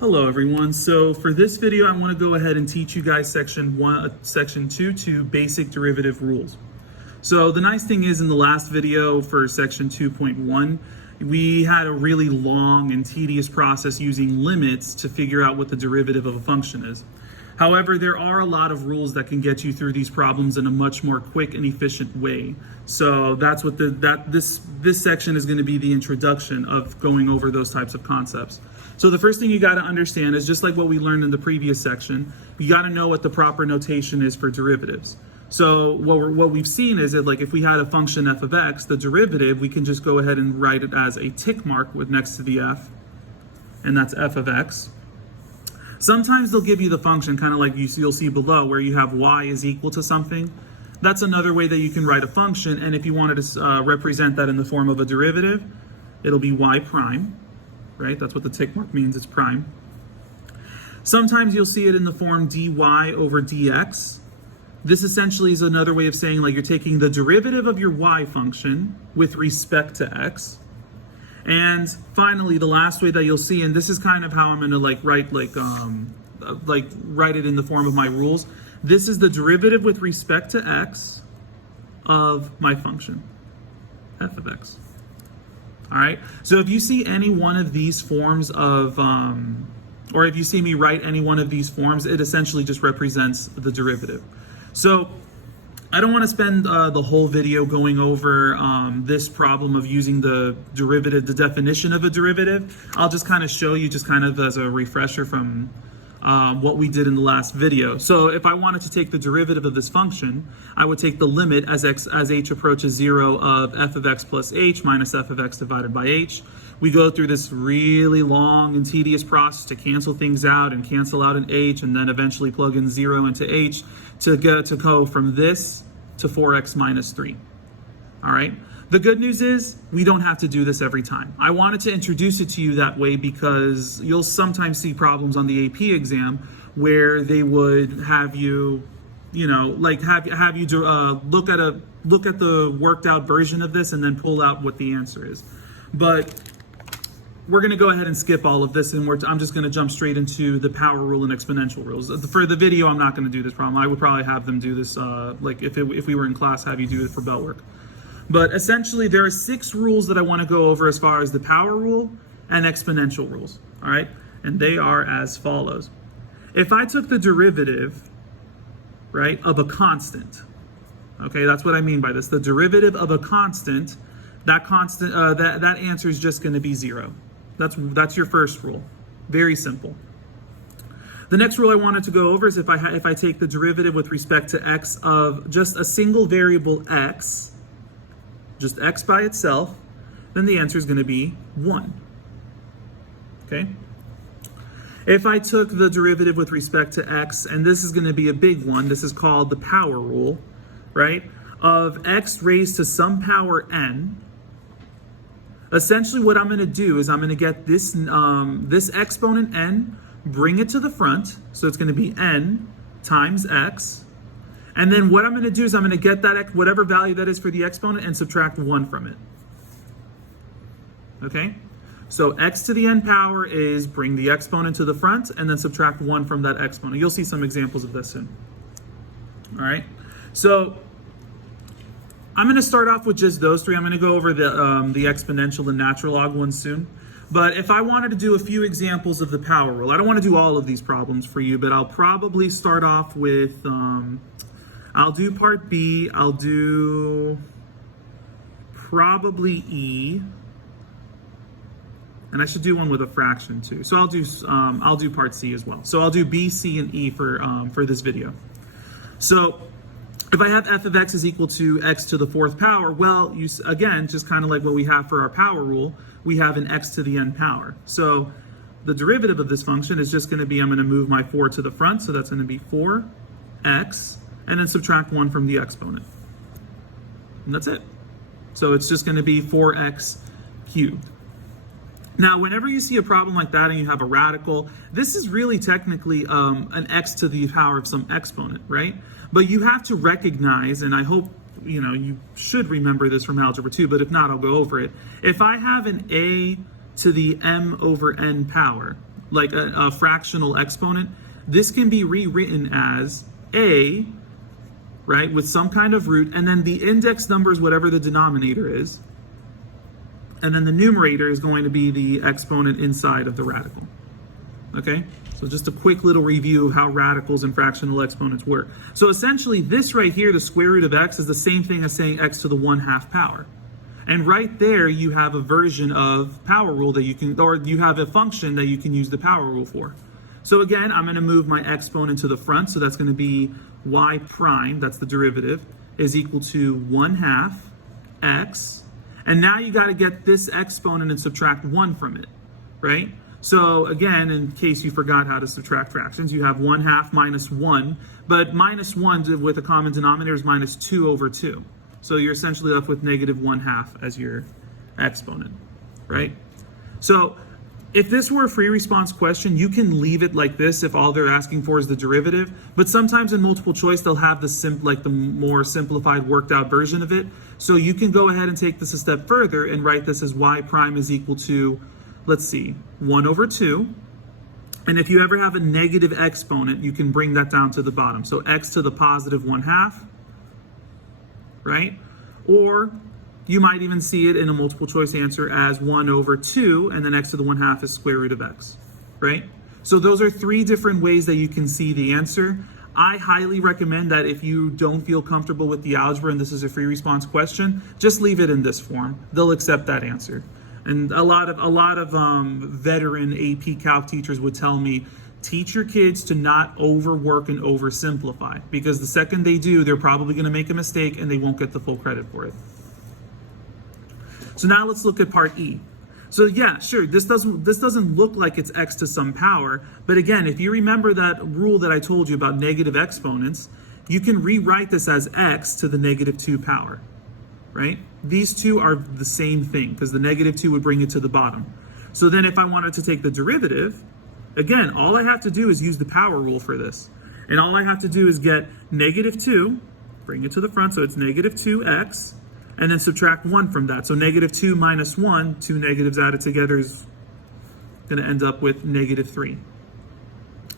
Hello everyone. So for this video, I want to go ahead and teach you guys section 2 to basic derivative rules. So the nice thing is in the last video for section 2.1, we had a really long and tedious process using limits to figure out what the derivative of a function is. However, there are a lot of rules that can get you through these problems in a much more quick and efficient way. So that's what this section is going to be, the introduction of going over those types of concepts. So the first thing you got to understand is, just like what we learned in the previous section, you got to know what the proper notation is for derivatives. So what we've seen is that, like, if we had a function f of x, the derivative, we can just go ahead and write it as a tick mark with next to the f, and that's f of x. Sometimes they'll give you the function kind of like you'll see below, where you have y is equal to something. That's another way that you can write a function, and if you wanted to represent that in the form of a derivative, it'll be y prime, right? That's what the tick mark means, it's prime. Sometimes you'll see it in the form dy over dx. This essentially is another way of saying, like, you're taking the derivative of your y function with respect to x. And finally, the last way that you'll see, and this is kind of how I'm going to write it in the form of my rules. This is the derivative with respect to x of my function, f of x. All right. So if you see any one of these forms of, or if you see me write any one of these forms, it essentially just represents the derivative. So I don't want to spend the whole video going over this problem of using the derivative, the definition of a derivative. I'll just kind of show you, just kind of as a refresher from what we did in the last video. So if I wanted to take the derivative of this function, I would take the limit as h approaches 0 of f of x plus h minus f of x divided by h. We go through this really long and tedious process to cancel things out and cancel out an h, and then eventually plug in 0 into h to go from this to 4x minus 3. All right. The good news is we don't have to do this every time. I wanted to introduce it to you that way because you'll sometimes see problems on the AP exam where they would have you, have you look at the worked out version of this and then pull out what the answer is. But we're going to go ahead and skip all of this, and I'm just going to jump straight into the power rule and exponential rules. For the video, I'm not going to do this problem. I would probably have them do this, if we were in class, have you do it for belt work. But essentially, there are 6 rules that I want to go over as far as the power rule and exponential rules, all right? And they are as follows. If I took the derivative, right, of a constant, okay, that's what I mean by this. The derivative of a constant, that answer is just going to be 0. That's your first rule. Very simple. The next rule I wanted to go over is if I take the derivative with respect to x of just a single variable x, just x by itself, then the answer is going to be 1. Okay? If I took the derivative with respect to x, and this is going to be a big one, this is called the power rule, right, of x raised to some power n. Essentially what I'm going to do is I'm going to get this exponent n, bring it to the front, so it's going to be n times x. And then what I'm going to do is I'm going to get that whatever value that is for the exponent and subtract 1 from it. Okay? So x to the n power is bring the exponent to the front and then subtract 1 from that exponent. You'll see some examples of this soon. All right? So I'm going to start off with just those 3. I'm going to go over the exponential and natural log ones soon. But if I wanted to do a few examples of the power rule, I don't want to do all of these problems for you, but I'll probably start off with... I'll do part B, I'll do probably E, and I should do one with a fraction too. So I'll do part C as well. So I'll do B, C, and E for this video. So if I have f of x is equal to x to the 4th power, well, again, just kind of like what we have for our power rule, we have an x to the n power. So the derivative of this function is just going to be, I'm going to move my 4 to the front, so that's going to be 4x, and then subtract 1 from the exponent. And that's it. So it's just going to be 4x cubed. Now, whenever you see a problem like that and you have a radical, this is really technically an x to the power of some exponent, right? But you have to recognize, and I hope you should remember this from Algebra 2, but if not, I'll go over it. If I have an a to the m over n power, like a fractional exponent, this can be rewritten as a, right, with some kind of root, and then the index number is whatever the denominator is, and then the numerator is going to be the exponent inside of the radical. Okay, so just a quick little review of how radicals and fractional exponents work. So essentially this right here, the square root of x, is the same thing as saying x to the 1/2 power. And right there you have a version of power rule that you can, or you have a function that you can use the power rule for. So again, I'm going to move my exponent to the front, so that's going to be y prime, that's the derivative, is equal to 1/2 x. And now you got to get this exponent and subtract 1 from it, right? So again, in case you forgot how to subtract fractions, you have 1/2 minus 1, but minus 1 with a common denominator is minus 2 over 2. So you're essentially left with negative 1/2 as your exponent, right? So if this were a free response question, you can leave it like this if all they're asking for is the derivative, but sometimes in multiple choice, they'll have the more simplified worked out version of it. So you can go ahead and take this a step further and write this as y prime is equal to, let's see, 1 over 2. And if you ever have a negative exponent, you can bring that down to the bottom. So x to the positive 1/2, right? Or you might even see it in a multiple choice answer as 1 over 2, and then x to the 1/2 is square root of x, right? So those are 3 different ways that you can see the answer. I highly recommend that if you don't feel comfortable with the algebra and this is a free response question, just leave it in this form. They'll accept that answer. And a lot of veteran AP Calc teachers would tell me, teach your kids to not overwork and oversimplify, because the second they do, they're probably going to make a mistake and they won't get the full credit for it. So now let's look at part E. So yeah, sure, this doesn't look like it's x to some power, but again, if you remember that rule that I told you about negative exponents, you can rewrite this as x to the negative 2 power, right? These two are the same thing because the negative 2 would bring it to the bottom. So then if I wanted to take the derivative, again, all I have to do is use the power rule for this. And all I have to do is get negative 2, bring it to the front, so it's negative 2x, and then subtract 1 from that. So negative 2 minus 1, 2 negatives added together is going to end up with negative 3.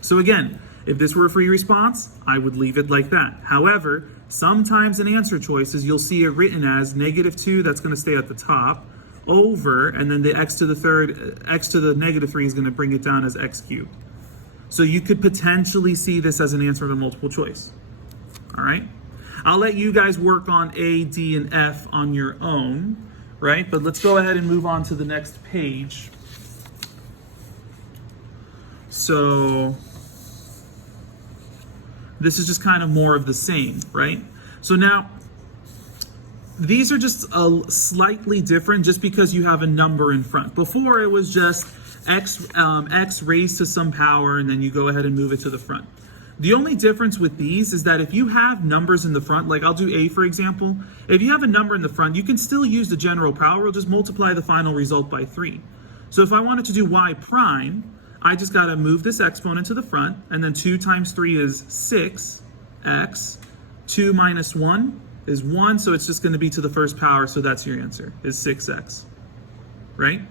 So again, if this were a free response, I would leave it like that. However, sometimes in answer choices, you'll see it written as negative 2, that's going to stay at the top, over, and then the x to the negative 3 is going to bring it down as x cubed. So you could potentially see this as an answer to multiple choice. All right? I'll let you guys work on A, D, and F on your own, right? But let's go ahead and move on to the next page. So this is just kind of more of the same, right? So now, these are just slightly different just because you have a number in front. Before it was just x raised to some power, and then you go ahead and move it to the front. The only difference with these is that if you have numbers in the front, like I'll do A for example, if you have a number in the front, you can still use the general power rule, just multiply the final result by 3. So if I wanted to do y prime, I just got to move this exponent to the front, and then 2 times 3 is 6x, 2 minus 1 is 1, so it's just going to be to the first power, so that's your answer, is 6x, right?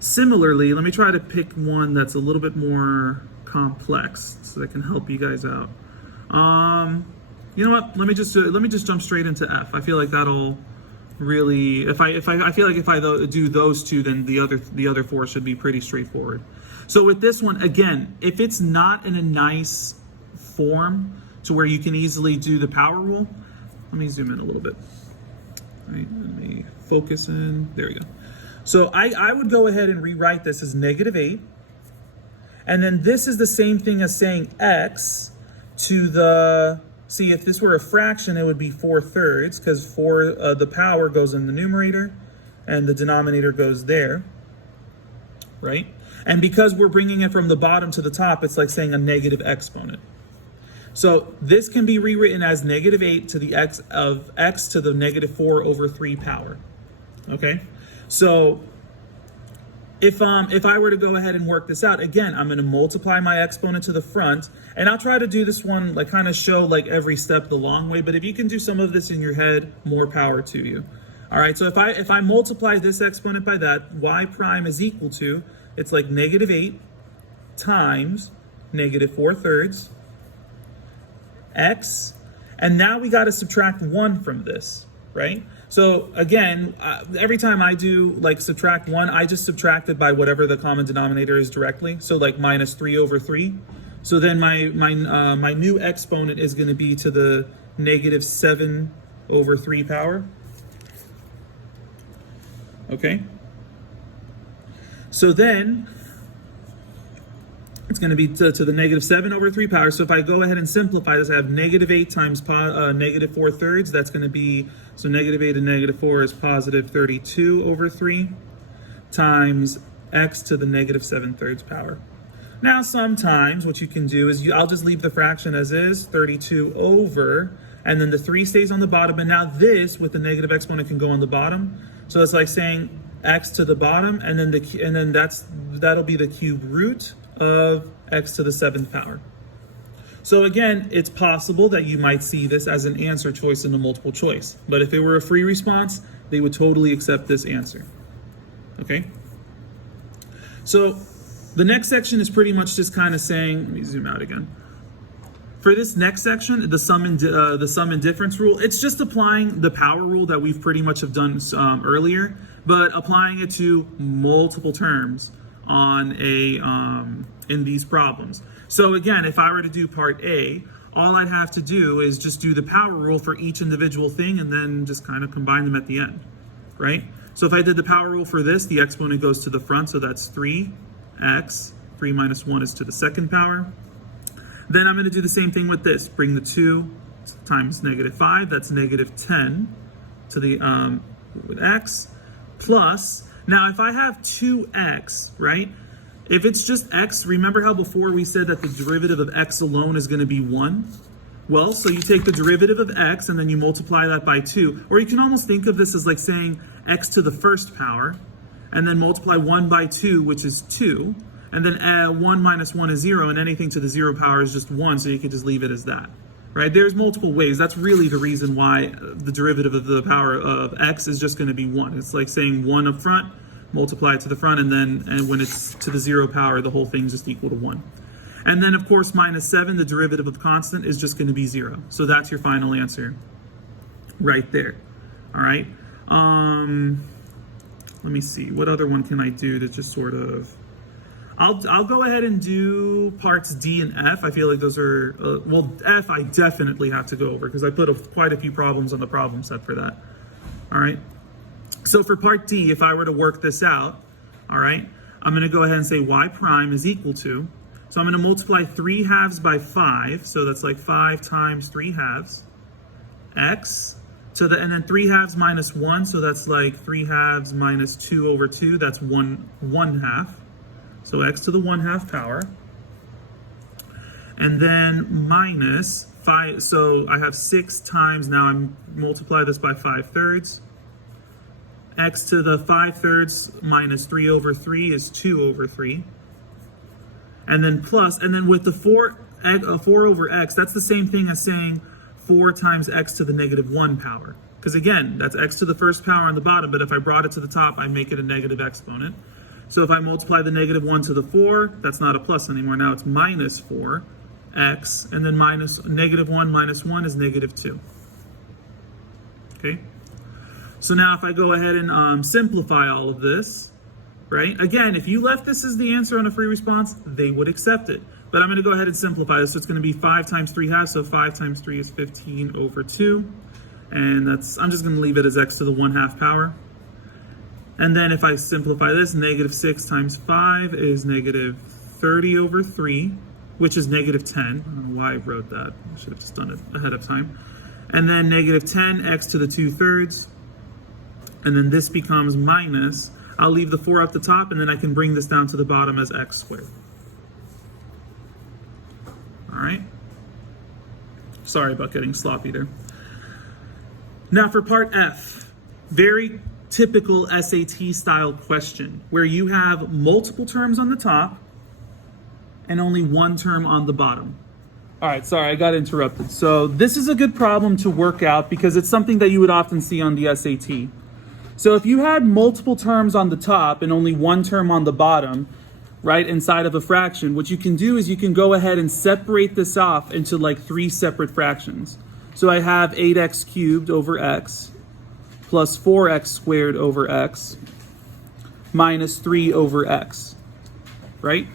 Similarly, let me try to pick one that's a little bit more complex so that can help you guys out. You know what? Let me just jump straight into F. I feel like that'll really, I feel like if I do those two, then the other 4 should be pretty straightforward. So with this one, again, if it's not in a nice form to where you can easily do the power rule, let me zoom in a little bit. All right, let me focus in. There we go. So I would go ahead and rewrite this as negative 8. And then this is the same thing as saying x to the, see, if this were a fraction, it would be 4/3 because the power goes in the numerator and the denominator goes there, right? And because we're bringing it from the bottom to the top, it's like saying a negative exponent. So this can be rewritten as negative 8 to the x of x to the negative 4 over 3 power, okay? So if I were to go ahead and work this out, again, I'm going to multiply my exponent to the front, and I'll try to do this one, like kind of show like every step the long way, but if you can do some of this in your head, more power to you. All right, so if I multiply this exponent by that, y prime is equal to it's like negative 8 times negative 4/3 x, and now we got to subtract 1 from this, right? So again, every time I do like subtract 1, I just subtract it by whatever the common denominator is directly. So like minus 3/3. So then my new exponent is going to be to the negative 7/3 power. Okay. So then it's going to be to the negative 7/3 power. So if I go ahead and simplify this, I have negative 8 times negative 4/3. That's going to be, so negative 8 and negative 4 is positive 32/3 times x to the negative 7/3 power. Now sometimes what you can do is I'll just leave the fraction as is, 32 over, and then the 3 stays on the bottom. And now this with the negative exponent can go on the bottom. So it's like saying x to the bottom, and then that'll be the cube root of x to the 7th power. So again, it's possible that you might see this as an answer choice in a multiple choice. But if it were a free response, they would totally accept this answer. Okay? So the next section is pretty much just kind of saying, let me zoom out again. For this next section, the sum and difference rule, it's just applying the power rule that we've pretty much have done earlier, but applying it to multiple terms on in these problems. So again, if I were to do part A, all I'd have to do is just do the power rule for each individual thing and then just kind of combine them at the end, right? So if I did the power rule for this, the exponent goes to the front, so that's 3x, 3 minus 1 is to the 2nd power. Then I'm going to do the same thing with this. Bring the 2 times negative 5, that's negative 10 to the with x, plus, now if I have 2x, right? If it's just x, remember how before we said that the derivative of x alone is going to be 1? Well, so you take the derivative of x and then you multiply that by 2. Or you can almost think of this as like saying x to the 1st power, and then multiply 1 by 2, which is 2. And then 1 minus 1 is 0, and anything to the 0 power is just 1, so you can just leave it as that. Right? There's multiple ways. That's really the reason why the derivative of the power of x is just going to be 1. It's like saying 1 up front, multiply it to the front, and when it's to the 0 power, the whole thing's just equal to 1. And then, of course, minus 7, the derivative of constant, is just going to be 0. So that's your final answer right there. All right? Let me see. What other one can I do to just sort of... I'll go ahead and do parts D and F. I feel like those are, well, F I definitely have to go over because I put quite a few problems on the problem set for that. All right. So for part D, if I were to work this out, all right, I'm going to go ahead and say y prime is equal to, so I'm going to multiply 3 halves by 5. So that's like 5 times 3 halves, x to the, and then 3 halves minus 1. So that's like 3 halves minus 2 over 2. That's 1 half. So x to the 1/2 power, and then minus 5, so I have 6 times, now I'm multiply this by 5/3, x to the 5/3 minus 3/3 is 2/3, and then plus, and then with the 4 over x, that's the same thing as saying 4 times x to the negative 1 power, because again, that's x to the 1st power on the bottom, but if I brought it to the top, I make it a negative exponent. So if I multiply the negative 1 to the 4, that's not a plus anymore. Now it's minus 4x, and then minus negative 1 minus 1 is negative 2. Okay? So now if I go ahead and simplify all of this, right? Again, if you left this as the answer on a free response, they would accept it. But I'm going to go ahead and simplify this. So it's going to be 5 times 3 halves, so 5 times 3 is 15/2. And that's, I'm just going to leave it as x to the 1/2 power. And then if I simplify this, negative 6 times 5 is negative 30/3, which is negative 10. I don't know why I wrote that. I should have just done it ahead of time. And then negative 10x to the 2/3. And then this becomes minus, I'll leave the 4 at the top, and then I can bring this down to the bottom as x squared. All right. Sorry about getting sloppy there. Now for part F, very typical SAT style question where you have multiple terms on the top and only one term on the bottom. All right, sorry, I got interrupted. So this is a good problem to work out because it's something that you would often see on the SAT. So if you had multiple terms on the top and only one term on the bottom, right, inside of a fraction, what you can do is you can go ahead and separate this off into like 3 separate fractions. So I have 8x cubed over x plus 4x squared over x minus 3 over x, right?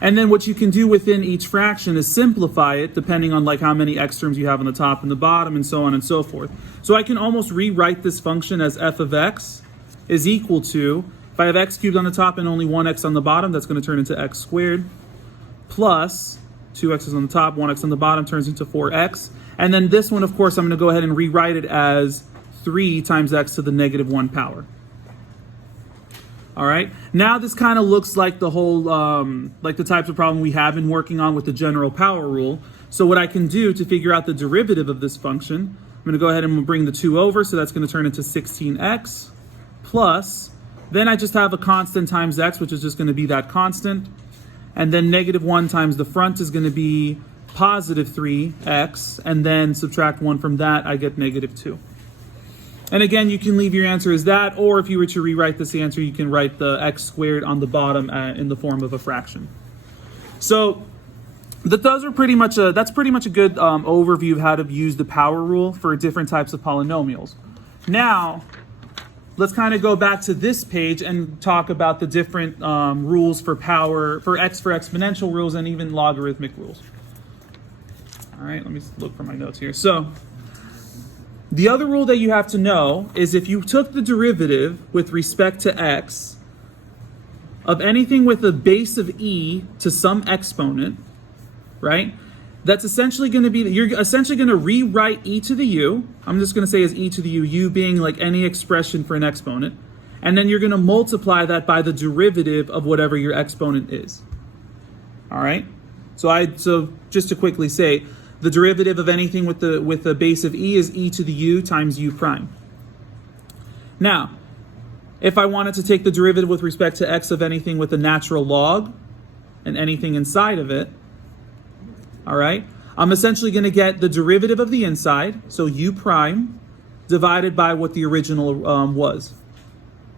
And then what you can do within each fraction is simplify it depending on like how many x terms you have on the top and the bottom and so on and so forth. So I can almost rewrite this function as f of x is equal to, if I have x cubed on the top and only 1x on the bottom, that's going to turn into x squared, plus 2x's on the top, 1x on the bottom turns into 4x. And then this one, of course, I'm going to go ahead and rewrite it as 3 times x to the negative 1 power. All right, now this kind of looks like the whole, like the types of problem we have been working on with the general power rule. So what I can do to figure out the derivative of this function, I'm going to go ahead and bring the 2 over, so that's going to turn into 16x, plus, then I just have a constant times x, which is just going to be that constant, and then negative 1 times the front is going to be positive 3x, and then subtract 1 from that, I get negative 2. And again, you can leave your answer as that, or if you were to rewrite this answer, you can write the x squared on the bottom in the form of a fraction. So those are pretty much that's pretty much a good overview of how to use the power rule for different types of polynomials. Now, let's kind of go back to this page and talk about the different rules for power, for exponential rules, and even logarithmic rules. All right, let me look for my notes here. So the other rule that you have to know is if you took the derivative with respect to x of anything with a base of e to some exponent, right? That's essentially going to be, you're essentially going to rewrite e to the u. I'm just going to say as e to the u being like any expression for an exponent. And then you're going to multiply that by the derivative of whatever your exponent is. All right? So just to quickly say, the derivative of anything with the base of e is e to the u times u prime. Now, if I wanted to take the derivative with respect to x of anything with a natural log and anything inside of it, all right, I'm essentially going to get the derivative of the inside, so u prime, divided by what the original was.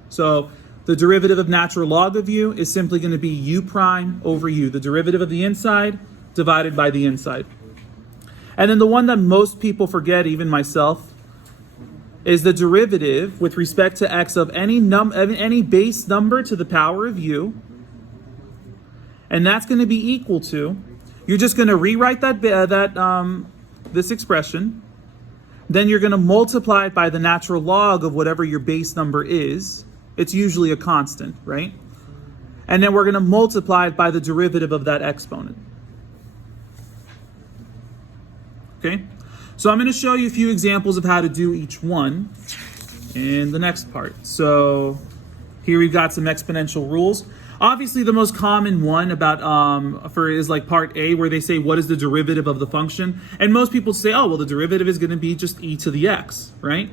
So the derivative of natural log of u is simply going to be u prime over u, the derivative of the inside divided by the inside. And then the one that most people forget, even myself, is the derivative with respect to x of any base number to the power of u. And that's going to be equal to, you're just going to rewrite this expression. Then you're going to multiply it by the natural log of whatever your base number is. It's usually a constant, right? And then we're going to multiply it by the derivative of that exponent. Okay, so I'm going to show you a few examples of how to do each one in the next part. So here we've got some exponential rules. Obviously, the most common one about is like part A, where they say what is the derivative of the function, and most people say, oh well, the derivative is going to be just e to the x, right?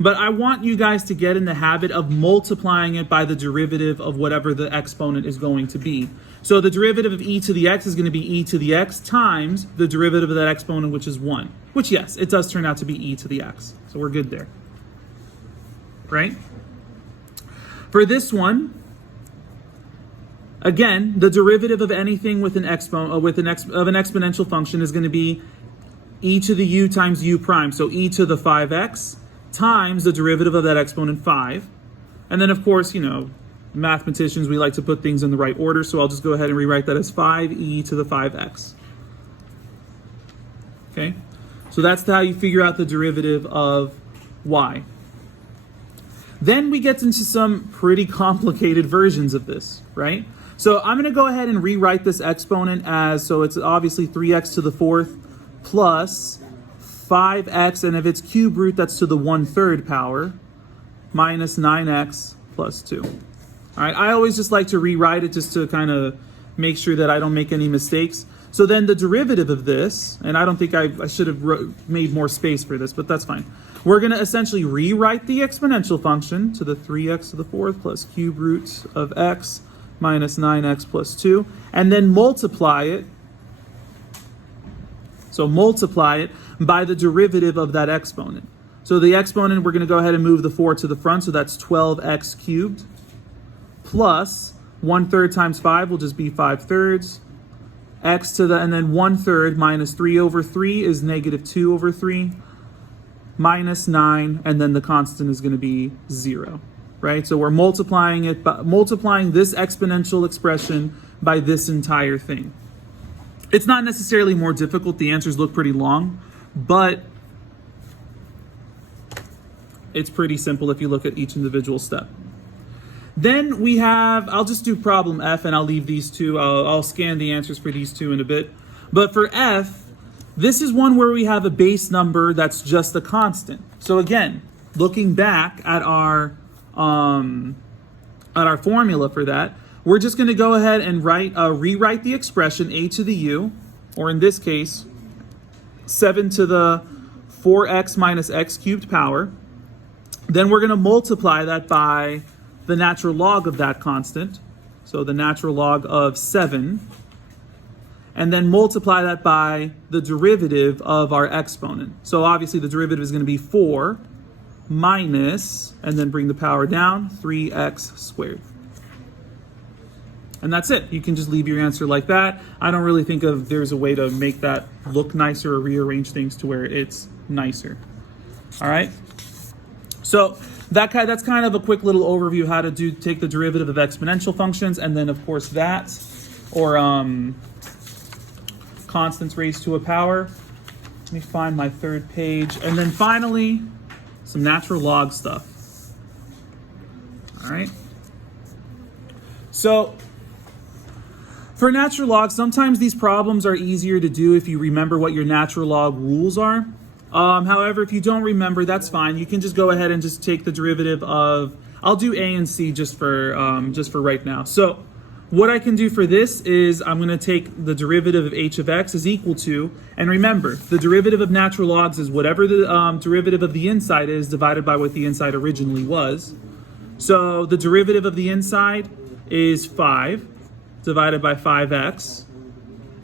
But I want you guys to get in the habit of multiplying it by the derivative of whatever the exponent is going to be. So the derivative of e to the x is going to be e to the x times the derivative of that exponent, which is 1. Which, yes, it does turn out to be e to the x. So we're good there. Right? For this one, again, the derivative of anything with an exponential function is going to be e to the u times u prime. So e to the 5x times the derivative of that exponent 5. And then, of course, you know, mathematicians, we like to put things in the right order, so I'll just go ahead and rewrite that as 5e to the 5x. Okay? So that's how you figure out the derivative of y. Then we get into some pretty complicated versions of this, right? So I'm going to go ahead and rewrite this exponent as, so it's obviously 3x to the 4th plus 5x, and if it's cube root, that's to the 1/3 power, minus 9x plus 2. All right, I always just like to rewrite it just to kind of make sure that I don't make any mistakes. So then the derivative of this, and I don't think I should have made more space for this, but that's fine. We're going to essentially rewrite the exponential function to the 3x to the 4th plus cube root of x minus 9x plus 2, and then multiply it. So multiply it by the derivative of that exponent. So the exponent, we're going to go ahead and move the 4 to the front, so that's 12x cubed plus 1/3 times 5 will just be 5/3. X to the, and then 1/3 minus 3/3 is -2/3, minus 9, and then the constant is going to be 0, right? So we're multiplying it, multiplying this exponential expression by this entire thing. It's not necessarily more difficult. The answers look pretty long, but it's pretty simple if you look at each individual step. Then we have, I'll just do problem F and I'll leave these two. I'll scan the answers for these two in a bit. But for F, this is one where we have a base number that's just a constant. So again, looking back at our formula for that, we're just going to go ahead and rewrite the expression a to the u, or in this case, 7 to the 4x minus x cubed power. Then we're going to multiply that by the natural log of that constant, so the natural log of 7, and then multiply that by the derivative of our exponent. So obviously the derivative is going to be 4 minus, and then bring the power down, 3x squared. And that's it. You can just leave your answer like that. I don't really think there's a way to make that look nicer or rearrange things to where it's nicer. All right? So that's kind of a quick little overview how to take the derivative of exponential functions, and then of course that, or constants raised to a power. Let me find my third page. And then finally, some natural log stuff. All right. So for natural log, sometimes these problems are easier to do if you remember what your natural log rules are. However, if you don't remember, that's fine. You can just go ahead and just take the derivative of, I'll do A and C just for right now. So what I can do for this is I'm going to take the derivative of h of x is equal to, and remember, the derivative of natural logs is whatever the derivative of the inside is divided by what the inside originally was. So the derivative of the inside is 5 divided by 5x.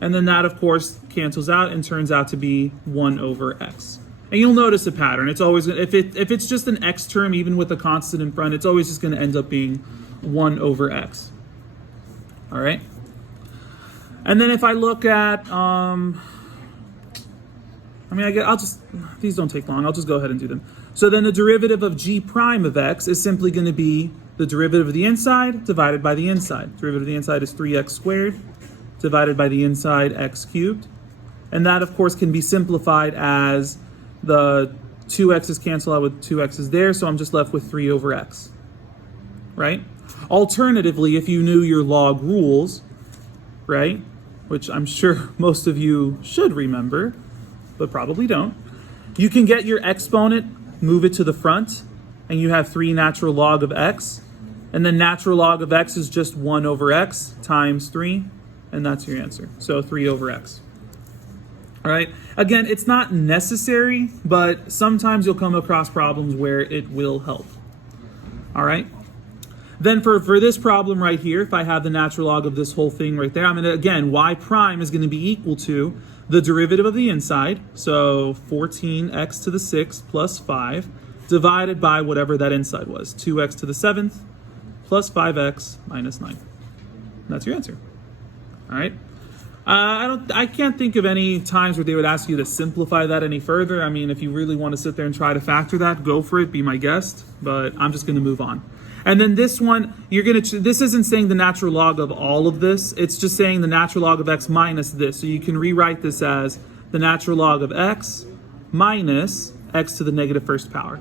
And then that, of course, cancels out and turns out to be 1 over x. And you'll notice a pattern. It's always, if it's just an x term, even with a constant in front, it's always just going to end up being 1 over x. All right? And then if I look at, these don't take long. I'll just go ahead and do them. So then the derivative of g prime of x is simply going to be the derivative of the inside divided by the inside. Derivative of the inside is 3x squared divided by the inside x cubed. And that, of course, can be simplified as the 2x's cancel out with 2x's there, so I'm just left with 3 over x, right? Alternatively, if you knew your log rules, right, which I'm sure most of you should remember, but probably don't, you can get your exponent, move it to the front, and you have 3 natural log of x, and then natural log of x is just 1 over x times 3, and that's your answer. So 3 over x. All right. Again, it's not necessary, but sometimes you'll come across problems where it will help. All right. Then for this problem right here, if I have the natural log of this whole thing right there, I'm going to, again, y prime is going to be equal to the derivative of the inside, so 14x to the 6th plus 5, divided by whatever that inside was, 2x to the 7th plus 5x minus 9. And that's your answer. All right. I can't think of any times where they would ask you to simplify that any further. I mean, if you really want to sit there and try to factor that, go for it, be my guest, but I'm just going to move on. And then this one, this isn't saying the natural log of all of this. It's just saying the natural log of x minus this. So you can rewrite this as the natural log of x minus x to the negative first power.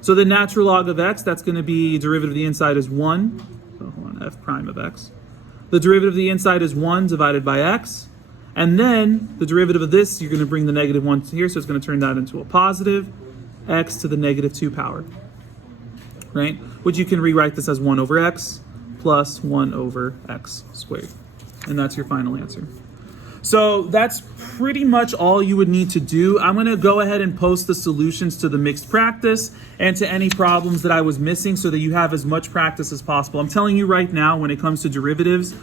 So the natural log of x, that's going to be derivative of the inside is 1. So hold on, f prime of x. The derivative of the inside is 1 divided by x. And then the derivative of this, you're going to bring the negative 1 here, so it's going to turn that into a positive x to the negative 2 power. Right? Which you can rewrite this as 1 over x plus 1 over x squared. And that's your final answer. So that's pretty much all you would need to do. I'm going to go ahead and post the solutions to the mixed practice and to any problems that I was missing so that you have as much practice as possible. I'm telling you right now, when it comes to derivatives,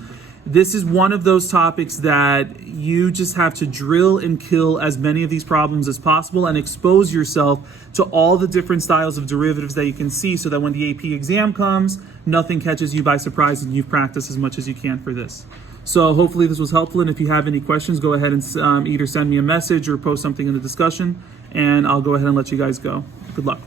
this is one of those topics that you just have to drill and kill as many of these problems as possible and expose yourself to all the different styles of derivatives that you can see, so that when the AP exam comes, nothing catches you by surprise and you've practiced as much as you can for this. So hopefully this was helpful, and if you have any questions, go ahead and either send me a message or post something in the discussion, and I'll go ahead and let you guys go. Good luck.